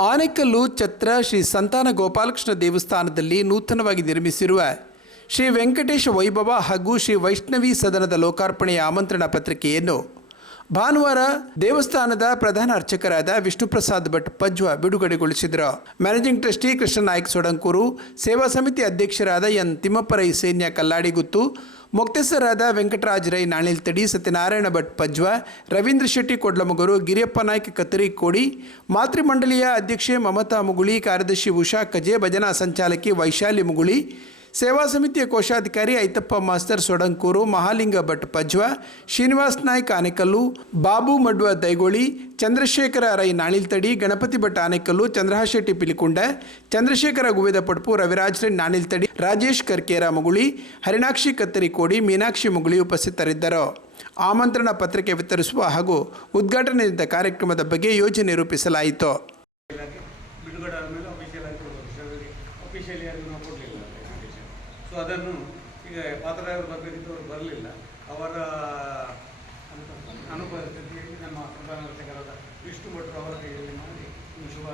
ಆನೆಕಲ್ಲು ಛತ್ರ ಶ್ರೀ ಸಂತಾನ ಗೋಪಾಲಕೃಷ್ಣ ದೇವಸ್ಥಾನದಲ್ಲಿ ನೂತನವಾಗಿ ನಿರ್ಮಿಸಿರುವ ಶ್ರೀ ವೆಂಕಟೇಶ ವೈಭವ ಹಾಗೂ ಶ್ರೀ ವೈಷ್ಣವಿ ಸದನದ ಲೋಕಾರ್ಪಣೆಯ ಆಮಂತ್ರಣ ಪತ್ರಿಕೆಯನ್ನು ಭಾನುವಾರ ದೇವಸ್ಥಾನದ ಪ್ರಧಾನ ಅರ್ಚಕರಾದ ವಿಷ್ಣುಪ್ರಸಾದ್ ಭಟ್ ಪಜ್ವ ಬಿಡುಗಡೆಗೊಳಿಸಿದರು. ಮ್ಯಾನೇಜಿಂಗ್ ಟ್ರಸ್ಟಿ ಕೃಷ್ಣನಾಯಕ್ ಸೊಡಂಕೂರು, ಸೇವಾ ಸಮಿತಿ ಅಧ್ಯಕ್ಷರಾದ ಎನ್ ತಿಮ್ಮಪ್ಪರೈ, ಸೈನ್ಯ ಕಲ್ಲಾಡಿಗುತ್ತು ಮೊಕ್ತೇಸರಾದ ವೆಂಕಟರಾಜ ರೈ ನಾಣಿಲ್ತಡಿ ಸತ್ಯನಾರಾಯಣ ಭಟ್ ಪಜ್ವ, ರವೀಂದ್ರ ಶೆಟ್ಟಿ ಕೊಡ್ಲಮಗರು, ಗಿರಿಯಪ್ಪ ನಾಯ್ಕ ಕತ್ತರಿ ಕೋಡಿ ಮಾತೃಮಂಡಲಿಯ ಅಧ್ಯಕ್ಷೆ ಮಮತಾ ಮುಗುಳಿ, ಕಾರ್ಯದರ್ಶಿ ಉಷಾ ಕಜೆ, ಭಜನಾ ಸಂಚಾಲಕಿ ವೈಶಾಲಿ ಮುಗುಳಿ ಸೇವಾ ಸಮಿತಿಯ ಕೋಶಾಧಿಕಾರಿ ಐತಪ್ಪ ಮಾಸ್ತರ್ ಸೊಡಂಕೂರು, ಮಹಾಲಿಂಗ ಭಟ್ ಪಜ್ವ, ಶ್ರೀನಿವಾಸ್ ನಾಯ್ಕ ಆನೆಕಲ್ಲು, ಬಾಬು ಮಡ್ವ ದೈಗೋಳಿ, ಚಂದ್ರಶೇಖರ ರೈ ನಾಣಿಲ್ತಡಿ, ಗಣಪತಿ ಭಟ್ ಆನೆಕಲ್ಲು, ಚಂದ್ರಹಾಶೆಟ್ಟಿ ಪಿಲಿಕುಂಡ, ಚಂದ್ರಶೇಖರ ಗುವೇದ ಪಡ್ಪು ರವಿರಾಜ್ ರೈ ನಾಣಿಲ್ತಡಿ, ರಾಜೇಶ್ ಕರ್ಕೇರ ಮುಗುಳಿ, ಹರಿಣಾಕ್ಷಿ ಕತ್ತರಿ ಕೋಡಿ, ಮೀನಾಕ್ಷಿ ಮುಗುಳಿ ಉಪಸ್ಥಿತರಿದ್ದರು. ಆಮಂತ್ರಣ ಪತ್ರಿಕೆ ವಿತರಿಸುವ ಹಾಗೂ ಉದ್ಘಾಟನೆಯಿಂದ ಕಾರ್ಯಕ್ರಮದ ಬಗ್ಗೆ ಯೋಜನೆ ರೂಪಿಸಲಾಯಿತು. ಸೊ ಅದನ್ನು ಈಗ ಪಾತ್ರರಾಯವರು ಬರಬೇಕಿತ್ತು ಅವರು ಬರಲಿಲ್ಲ ಅವರ ಅನುಪಸ್ಥಿತಿಯಲ್ಲಿ ನಮ್ಮ ಪ್ರಧಾನಮಂತ್ರಿಗಳಾದ ವಿಷ್ಣು ಭಟ್ರು ಅವರ ಕೈಯಲ್ಲಿ ಮಾಡಿ ಶುಭ